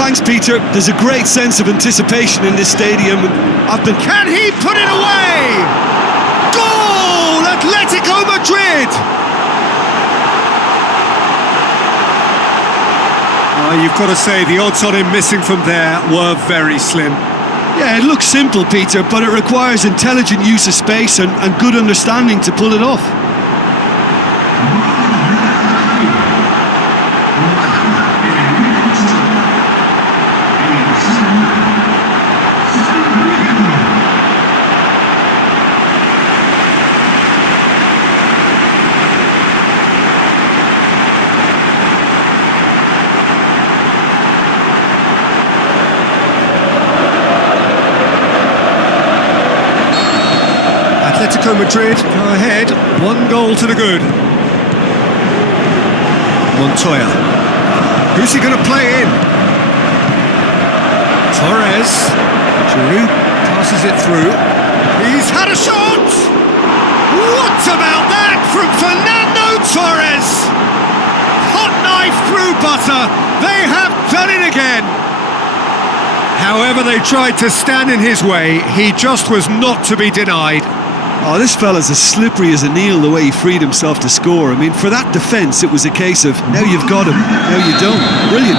Thanks, Peter. There's a great sense of anticipation in this stadium. Can he put it away? Goal! Atletico Madrid! You've got to say, the odds on him missing from there were very slim. Yeah, it looks simple, Peter, but it requires intelligent use of space and good understanding to pull it off. Atletico Madrid go ahead, 1 goal to the good. Montoya. Who's he going to play in? Torres. Giroud passes it through. He's had a shot! What about that from Fernando Torres? Hot knife through butter. They have done it again. However they tried to stand in his way, he just was not to be denied. Oh, this fella's as slippery as a Neil, the way he freed himself to score. I mean, for that defence, it was a case of, now you've got him, now you don't. Brilliant.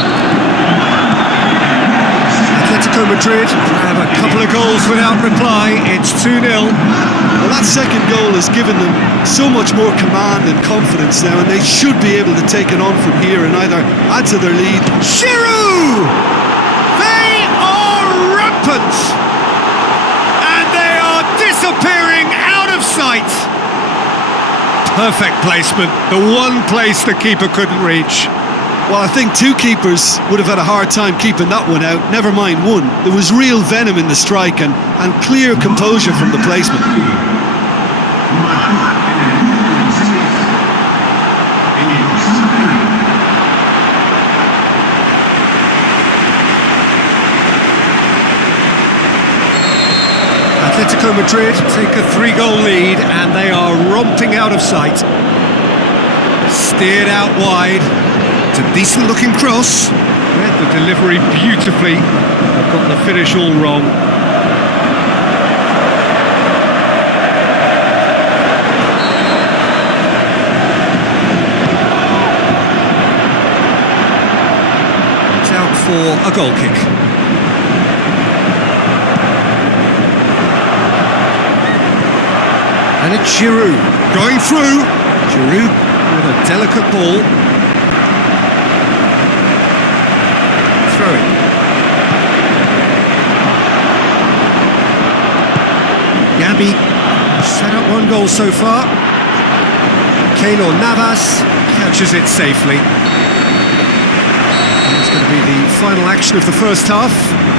Atletico Madrid have a couple of goals without reply. It's 2-0. Well, that second goal has given them so much more command and confidence now, and they should be able to take it on from here and either add to their lead. Giroud! They are rampant! And they are disappearing out of sight. Perfect placement, the one place the keeper couldn't reach. Well, I think two keepers would have had a hard time keeping that one out, never mind one. There was real venom in the strike and clear composure from the placement. Atletico Madrid take a 3-goal lead and they are romping out of sight. Steered out wide. It's a decent looking cross. Read the delivery beautifully. They've got the finish all wrong. It's out for a goal kick. And it's Giroud going through. Giroud with a delicate ball. Throw it. Gabi set up 1 goal so far. Keylor Navas catches it safely. And it's going to be the final action of the first half.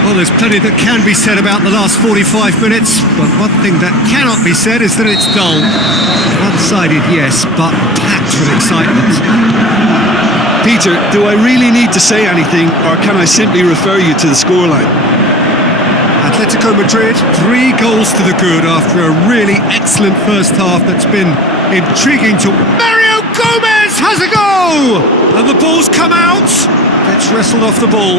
Well, there's plenty that can be said about the last 45 minutes, but one thing that cannot be said is that it's dull. One-sided, yes, but packed with excitement. Peter, do I really need to say anything, or can I simply refer you to the scoreline? Atletico Madrid, 3 goals to the good after a really excellent first half that's been intriguing to... Mario Gomez has a go! And the ball's come out. Gets wrestled off the ball.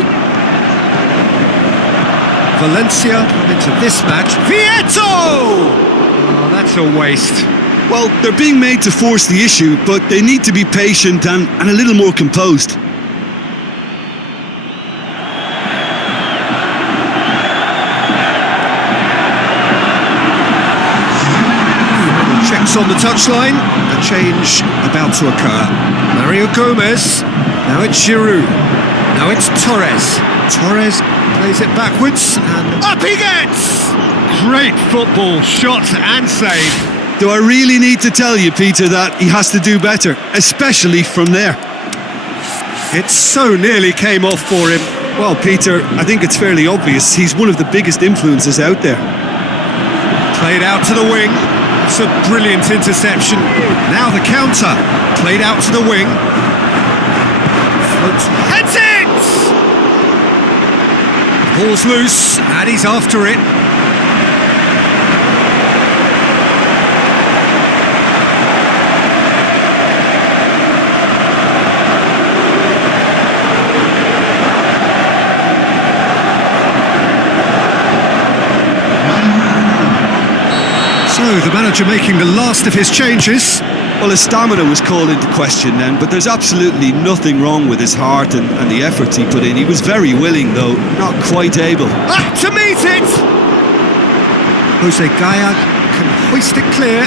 Valencia come into this match. Vieto! Oh, that's a waste. Well, they're being made to force the issue, but they need to be patient and a little more composed. Checks on the touchline. A change about to occur. Mario Gomez. Now it's Giroud. Now it's Torres. Torres plays it backwards and up he gets! Great football, shot and save. Do I really need to tell you, Peter, that he has to do better, especially from there? It so nearly came off for him. Well, Peter, I think it's fairly obvious. He's one of the biggest influences out there. Played out to the wing. It's a brilliant interception. Now the counter. Played out to the wing. Floats. Heads it! Ball's loose, and he's after it. So, the manager making the last of his changes. Well, his stamina was called into question then, but there's absolutely nothing wrong with his heart and the efforts he put in. He was very willing, though, not quite able. Back to meet it! Jose Gaya can hoist it clear.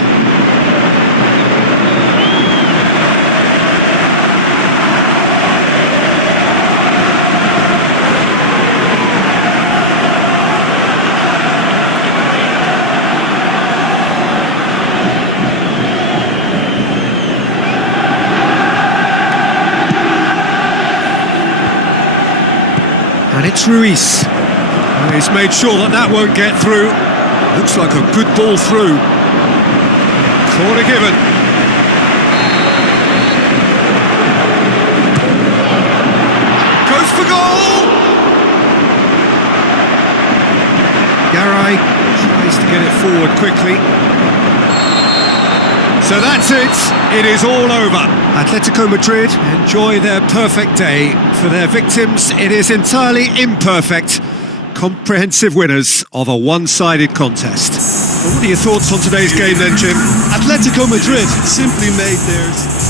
And it's Ruiz. He's made sure that won't get through. Looks like a good ball through. Corner given. Goes for goal! Garay tries to get it forward quickly. So that's it. It is all over. Atletico Madrid enjoy their perfect day. For their victims, it is entirely imperfect. Comprehensive winners of a one-sided contest. Well, what are your thoughts on today's game then, Jim? Atletico Madrid simply made theirs.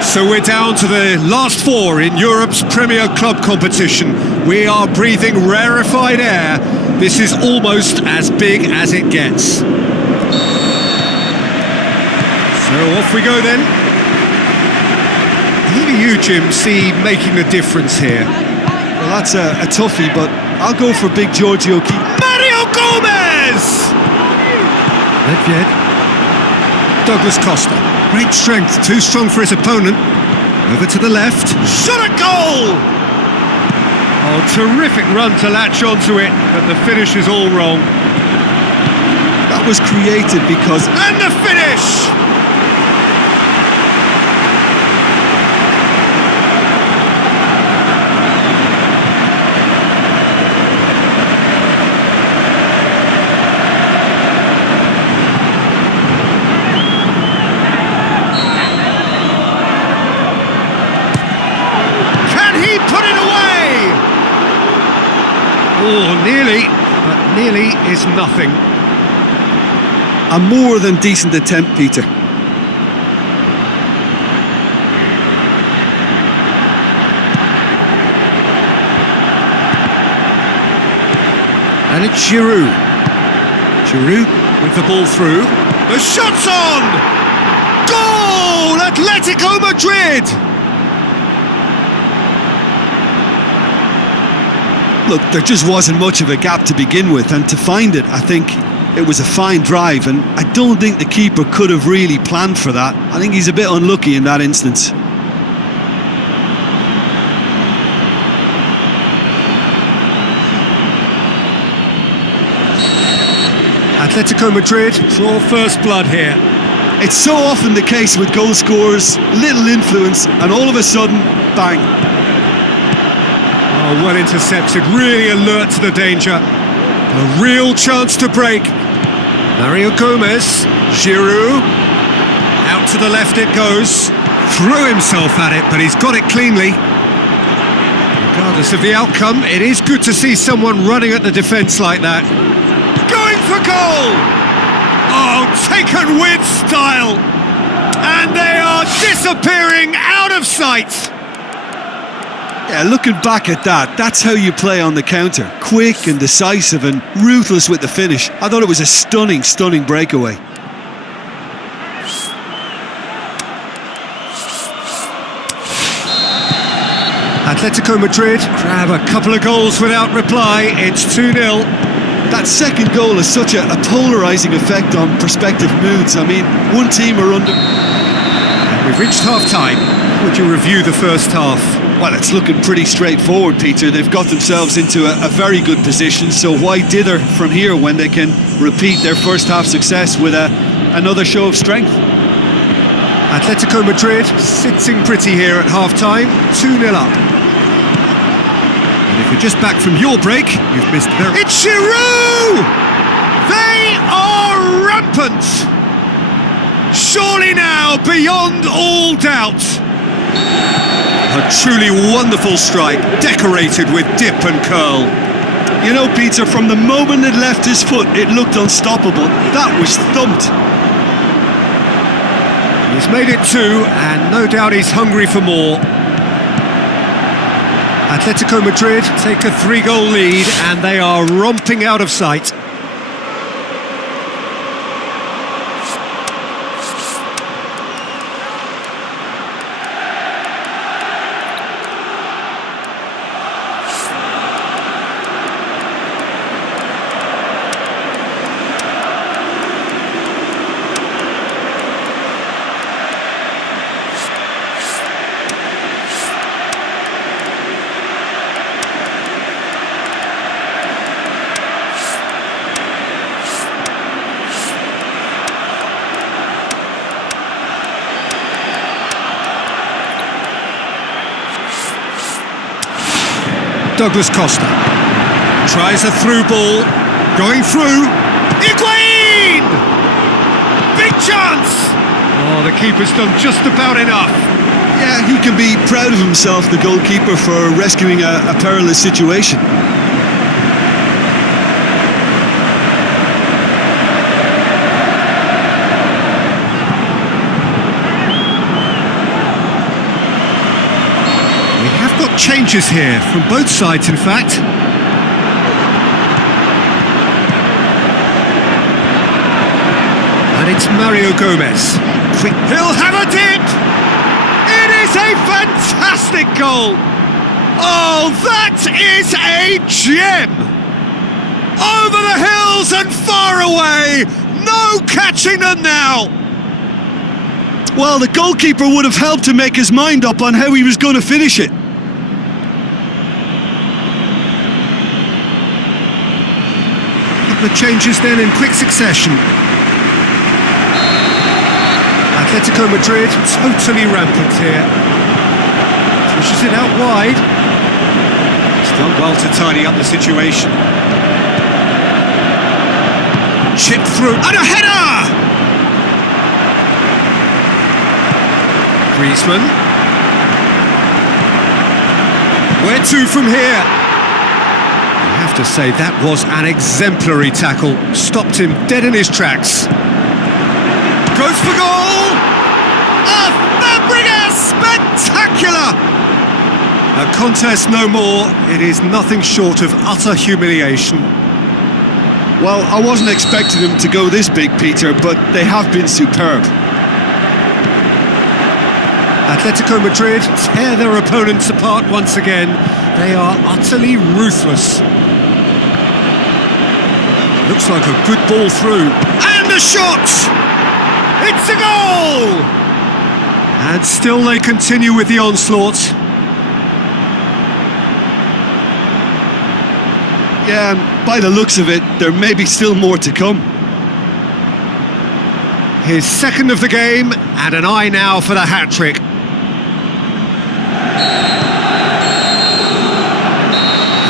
So we're down to the last four in Europe's Premier Club competition. We are breathing rarefied air. This is almost as big as it gets. So off we go then. Who do you, Jim, see making the difference here? Well, that's a toughie, but I'll go for big Giorgio Key. Mario Gomez! Nedved. Douglas Costa. Great strength, too strong for his opponent. Over to the left. Shot at goal! Oh, terrific run to latch onto it, but the finish is all wrong. That was created because... And the finish! Oh, nearly, but nearly is nothing. A more than decent attempt, Peter. And it's Giroud. Giroud with the ball through. The shot's on! Goal! Atletico Madrid! Look, there just wasn't much of a gap to begin with, and to find it, I think it was a fine drive, and I don't think the keeper could have really planned for that. I think he's a bit unlucky in that instance. Atletico Madrid draw first blood here. It's so often the case with goal scorers, little influence, and all of a sudden, bang. Oh, well intercepted, really alert to the danger. A real chance to break. Mario Gomez, Giroud. to the left it goes. Threw himself at it, but he's got it cleanly. Regardless of the outcome, it is good to see someone running at the defence like that. Going for goal! Oh, taken with style! And they are disappearing out of sight! Yeah, looking back at that, that's how you play on the counter. Quick and decisive and ruthless with the finish. I thought it was a stunning, stunning breakaway. Atletico Madrid grab a couple of goals without reply. It's 2-0. That second goal has such a polarising effect on prospective moods. I mean, one team are under... And we've reached half-time. Would you review the first half? Well, it's looking pretty straightforward, Peter. They've got themselves into a very good position, so why dither from here when they can repeat their first half success with another show of strength? Atletico Madrid sitting pretty here at half-time, 2-0 up. And if you're just back from your break, you've missed their... It's Giroud! They are rampant! Surely now, beyond all doubt. A truly wonderful strike, decorated with dip and curl. You know, Peter, from the moment it left his foot, it looked unstoppable. That was thumped. He's made it 2, and no doubt he's hungry for more. Atletico Madrid take a 3-goal lead, and they are romping out of sight. Douglas Costa tries a through ball, going through. Higuain! Big chance! Oh, the keeper's done just about enough. Yeah, he can be proud of himself, the goalkeeper, for rescuing a perilous situation. Changes here from both sides, in fact. And it's Mario Gomez. Quick, he'll have a dip! It is a fantastic goal! Oh, that is a gem! Over the hills and far away! No catching them now! Well, the goalkeeper would have helped to make his mind up on how he was going to finish it. The changes then in quick succession. Atletico Madrid totally rampant here. Pushes it out wide. He's done well to tidy up the situation. Chipped through and a header! Griezmann. Where to from here? I have to say that was an exemplary tackle. Stopped him dead in his tracks. Goes for goal! Fabregas! Spectacular! A contest no more. It is nothing short of utter humiliation. Well, I wasn't expecting them to go this big, Peter, but they have been superb. Atletico Madrid tear their opponents apart once again. They are utterly ruthless. Looks like a good ball through. And a shot! It's a goal! And still they continue with the onslaught. Yeah, and by the looks of it, there may be still more to come. His second of the game, and an eye now for the hat-trick.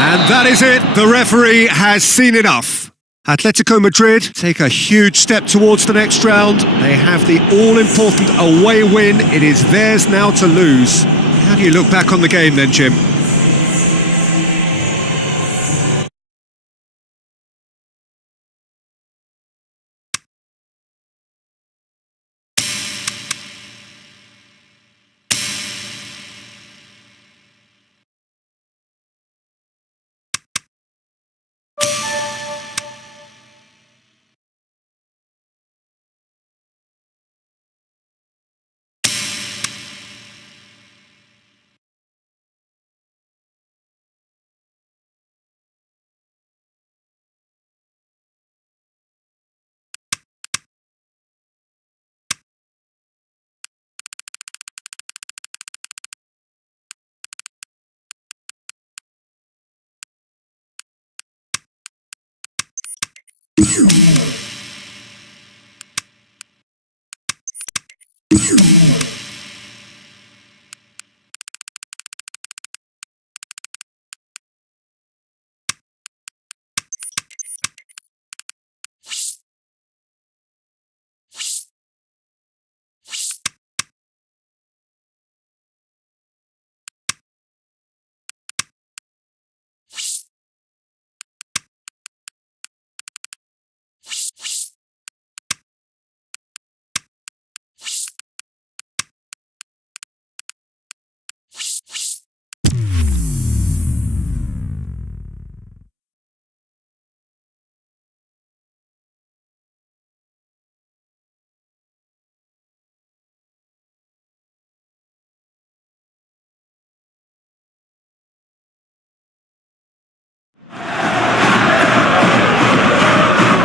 And that is it. The referee has seen enough. Atletico Madrid take a huge step towards the next round. They have the all-important away win. It is theirs now to lose. How do you look back on the game then, Jim?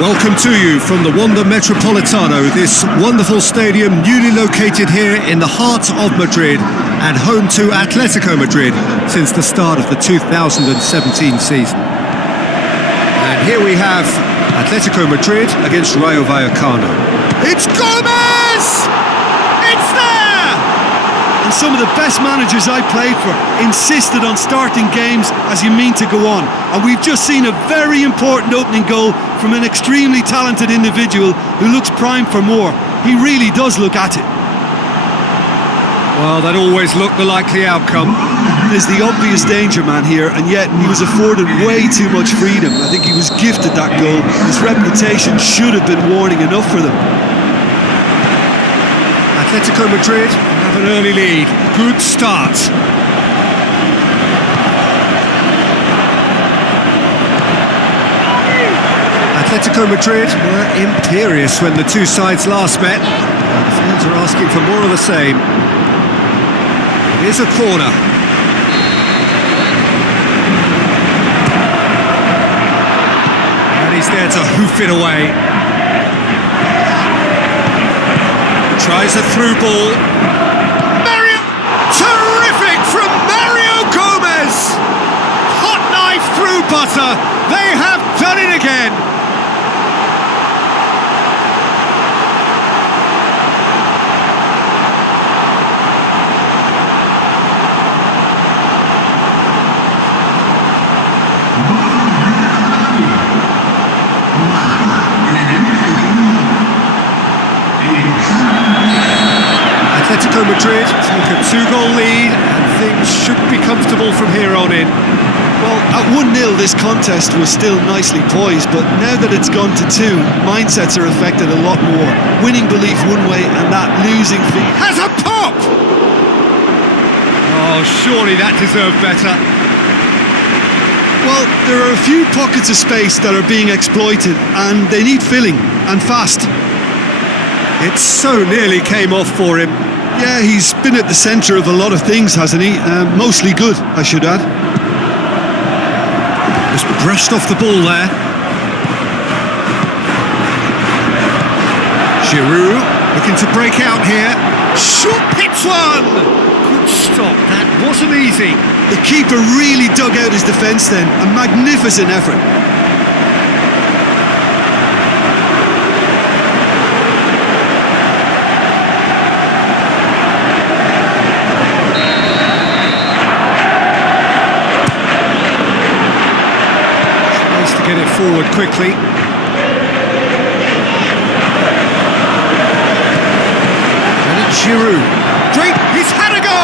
Welcome to you from the Wanda Metropolitano, this wonderful stadium newly located here in the heart of Madrid and home to Atletico Madrid since the start of the 2017 season. And here we have Atletico Madrid against Rayo Vallecano. It's Gomez! It's there! And some of the best managers I played for insisted on starting games as you mean to go on. And we've just seen a very important opening goal from an extremely talented individual who looks primed for more. He really does look at it. Well, that always looked the likely outcome. There's the obvious danger man here, and yet he was afforded way too much freedom. I think he was gifted that goal. His reputation should have been warning enough for them. Atletico Madrid have an early lead. Good start. Atletico Madrid were imperious when the two sides last met. And the fans are asking for more of the same. It is a corner. And he's there to hoof it away. Tries a through ball. Mario! Terrific from Mario Gomez! Hot knife through butter. They have done it again. Atletico Madrid take a two-goal lead and things should be comfortable from here on in. Well, at 1-0 this contest was still nicely poised, but now that it's gone to 2, mindsets are affected a lot more. Winning belief one way and that losing feeling Has a pop! Oh, surely that deserved better. Well, there are a few pockets of space that are being exploited and they need filling, and fast. It so nearly came off for him. Yeah, he's been at the centre of a lot of things, hasn't he? Mostly good, I should add. Just brushed off the ball there. Giroud looking to break out here. Shoot, hits one! Good stop, that wasn't easy. The keeper really dug out his defence then. A magnificent effort. Tries to get it forward quickly. Giroud. Great, he's had a go!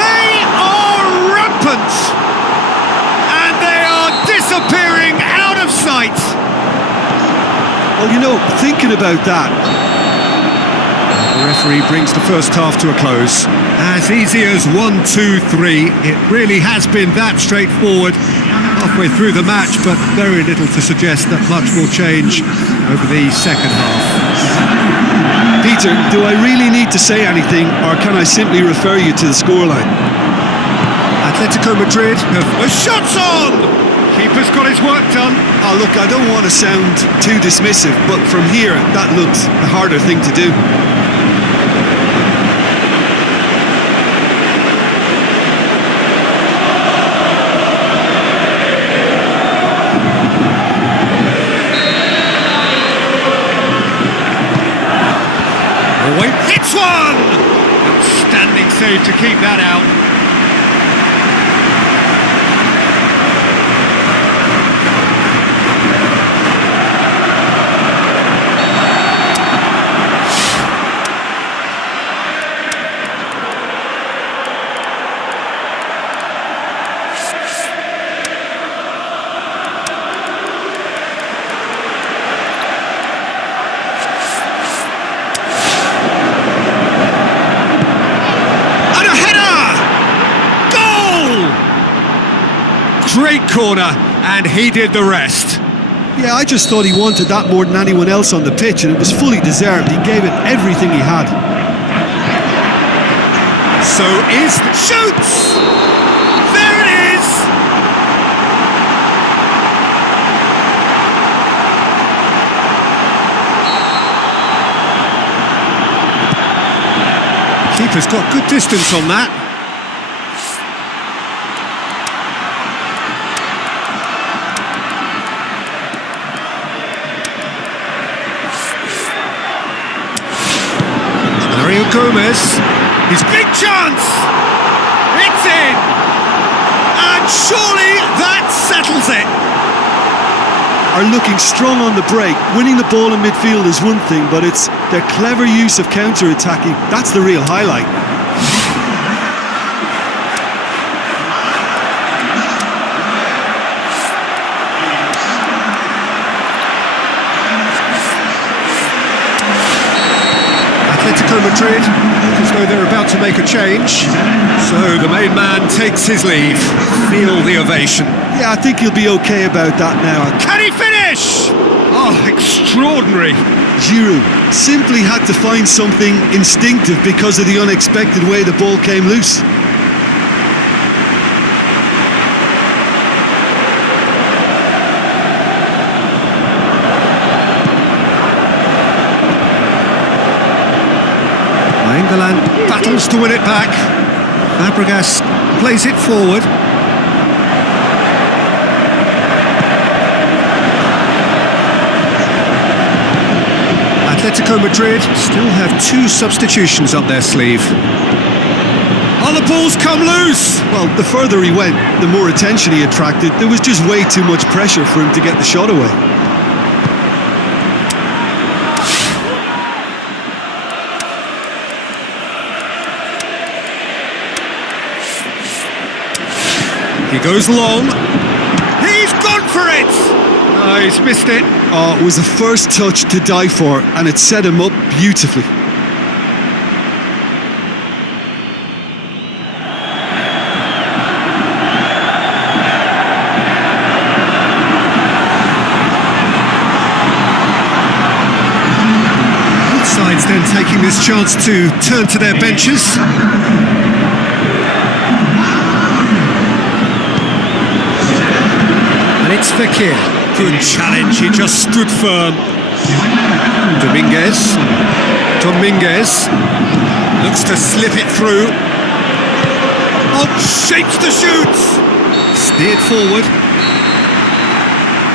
They are rampant! And they are disappearing out of sight! Well, you know, thinking about that, the referee brings the first half to a close. As easy as 1, 2, 3. It really has been that straightforward halfway through the match, but very little to suggest that much will change over the second half. Peter, do I really need to say anything, or can I simply refer you to the scoreline? Atletico Madrid have the shots on! Keeper's got his work done. Oh, look, I don't want to sound too dismissive, but from here, that looks the harder thing to do. Wait, hits one! Outstanding save to keep that out. Great corner, and he did the rest. Yeah, I just thought he wanted that more than anyone else on the pitch, and it was fully deserved. He gave it everything he had. So is shoots! There it is! Keeper's got good distance on that. Gomez, his big chance! It's in! And surely that settles it! Are looking strong on the break. Winning the ball in midfield is one thing, but it's their clever use of counter-attacking. That's the real highlight. Atletico Madrid look as though they're about to make a change. So the main man takes his leave. Feel the ovation. Yeah, I think he'll be okay about that now. Can he finish? Oh, extraordinary. Giroud simply had to find something instinctive because of the unexpected way the ball came loose. England battles to win it back. Fabregas plays it forward. Atletico Madrid still have 2 substitutions up their sleeve. Oh, the ball's come loose! Well, the further he went, the more attention he attracted. There was just way too much pressure for him to get the shot away. He goes long. He's gone for it! Oh, he's missed it. Oh, it was the first touch to die for, and it set him up beautifully. Both sides then taking this chance to turn to their benches. It's Fekir. Good challenge, he just stood firm. Dominguez. Looks to slip it through. Oh, shapes to shoot! Steered forward.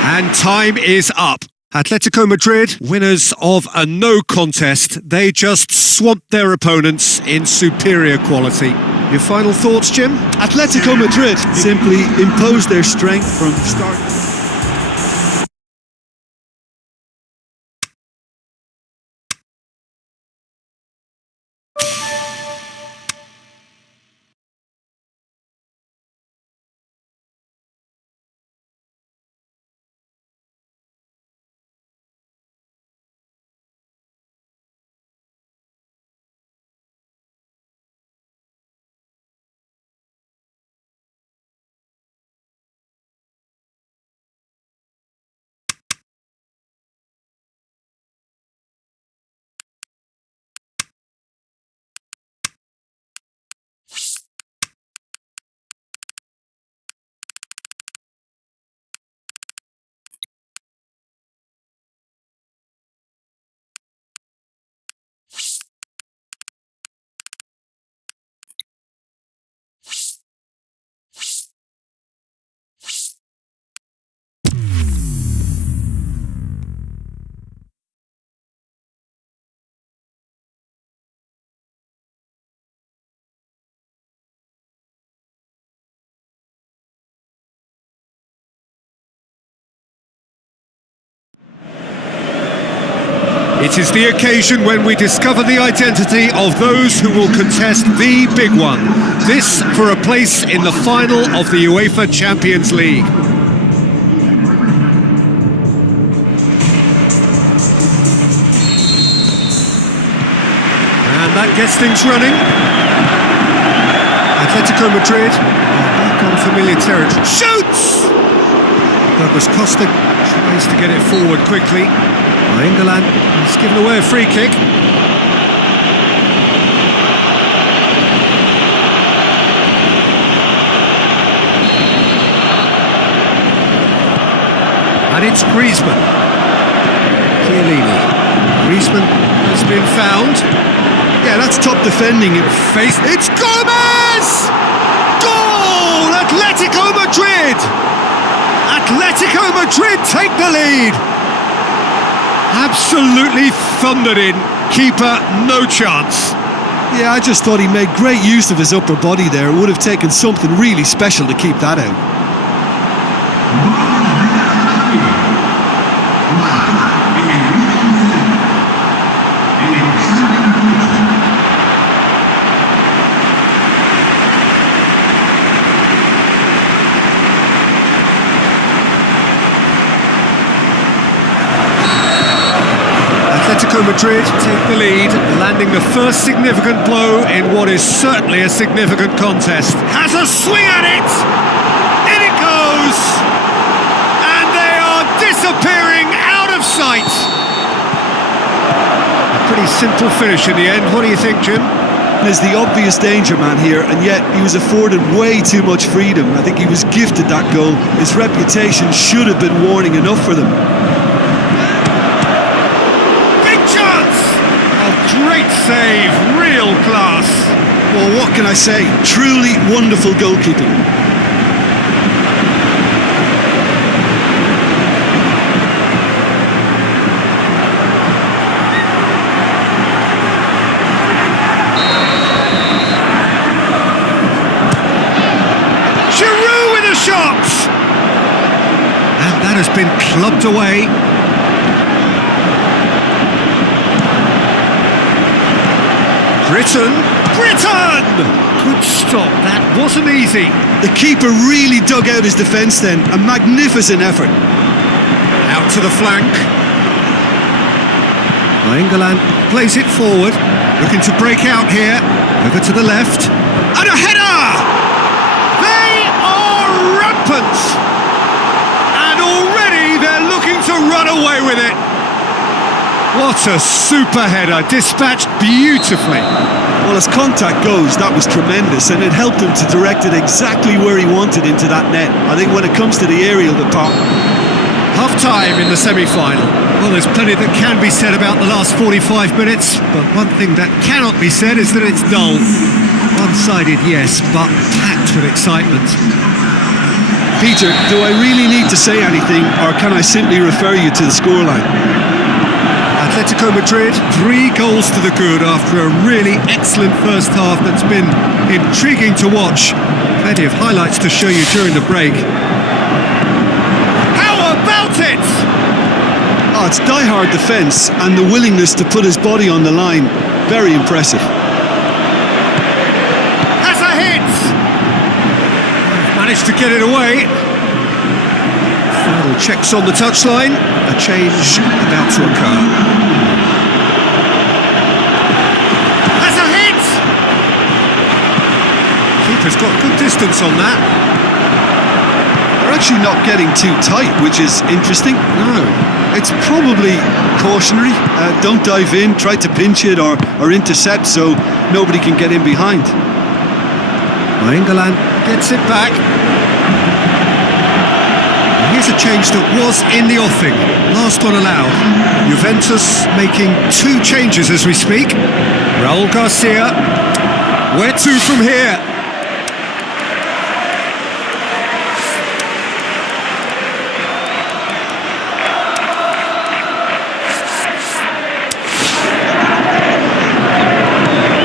And time is up. Atletico Madrid, winners of a no contest. They just swamped their opponents in superior quality. Your final thoughts, Jim? Atletico Madrid simply imposed their strength from start. It is the occasion when we discover the identity of those who will contest the big one. This for a place in the final of the UEFA Champions League. And that gets things running. Atletico Madrid are back on familiar territory. Shoots! Douglas Costa tries to get it forward quickly. England has given away a free kick. And it's Griezmann. Chiellini. Griezmann has been found. Yeah, that's top defending. It's Gomez! Goal! Atletico Madrid! Atletico Madrid take the lead! Absolutely thundered in. Keeper, no chance. Yeah, I just thought he made great use of his upper body there. It would have taken something really special to keep that out. Atletico Madrid take the lead, landing the first significant blow in what is certainly a significant contest. Has a swing at it! In it goes! And they are disappearing out of sight! A pretty simple finish in the end. What do you think, Jim? Is the obvious danger man here, and yet he was afforded way too much freedom. I think he was gifted that goal. His reputation should have been warning enough for them. Great save, real class. Well, what can I say? Truly wonderful goalkeeping. Giroud with a shot! And that has been clubbed away. Britain! Good stop, that wasn't easy. The keeper really dug out his defence then, a magnificent effort. Out to the flank. England plays it forward, looking to break out here. Over to the left. And a header! They are rampant! And already they're looking to run away with it. What a super header, dispatched beautifully. Well, as contact goes, that was tremendous, and it helped him to direct it exactly where he wanted into that net. I think when it comes to the aerial department. Half-time in the semi-final. Well, there's plenty that can be said about the last 45 minutes, but one thing that cannot be said is that it's dull. One-sided, yes, but packed with excitement. Peter, do I really need to say anything, or can I simply refer you to the scoreline? Atletico Madrid, 3 goals to the good after a really excellent first half that's been intriguing to watch. Plenty of highlights to show you during the break. How about it? Oh, it's die-hard defence and the willingness to put his body on the line. Very impressive. Has a hit! Managed to get it away. Final checks on the touchline. A change about to occur. Has a hit! Keeper's got good distance on that. They're actually not getting too tight, which is interesting. No. It's probably cautionary. Don't dive in, try to pinch it or intercept so nobody can get in behind. England gets it back. Here's a change that was in the offing. Last one allowed. Juventus making 2 changes as we speak. Raul Garcia. Where to from here?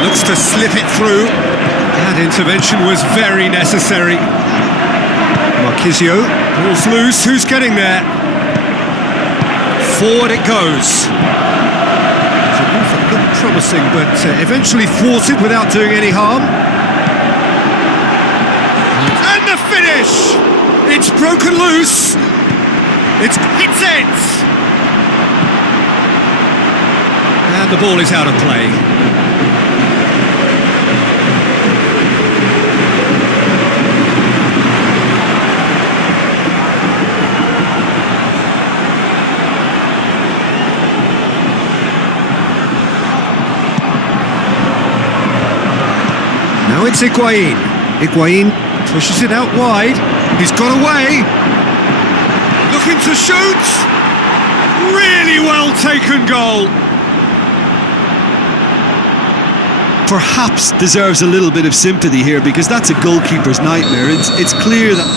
Looks to slip it through. That intervention was very necessary. Marquisio, ball's loose, who's getting there? Forward it goes. Looked promising, but eventually thwarted without doing any harm. And the finish! It's broken loose. It's it! And the ball is out of play. Now it's Higuain. Higuain pushes it out wide. He's got away. Looking to shoot. Really well taken goal. Perhaps deserves a little bit of sympathy here, because that's a goalkeeper's nightmare. It's clear that...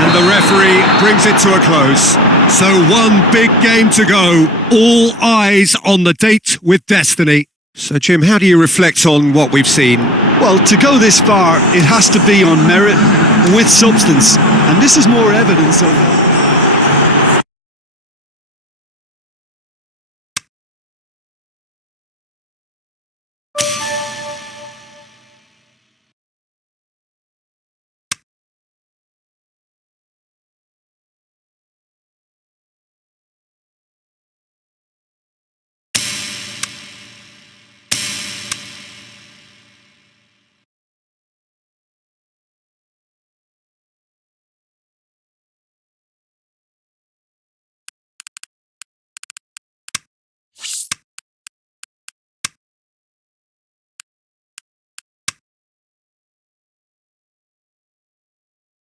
And the referee brings it to a close. So one big game to go. All eyes on the date with destiny. So Jim, how do you reflect on what we've seen? Well, to go this far, it has to be on merit, with substance, and this is more evidence of...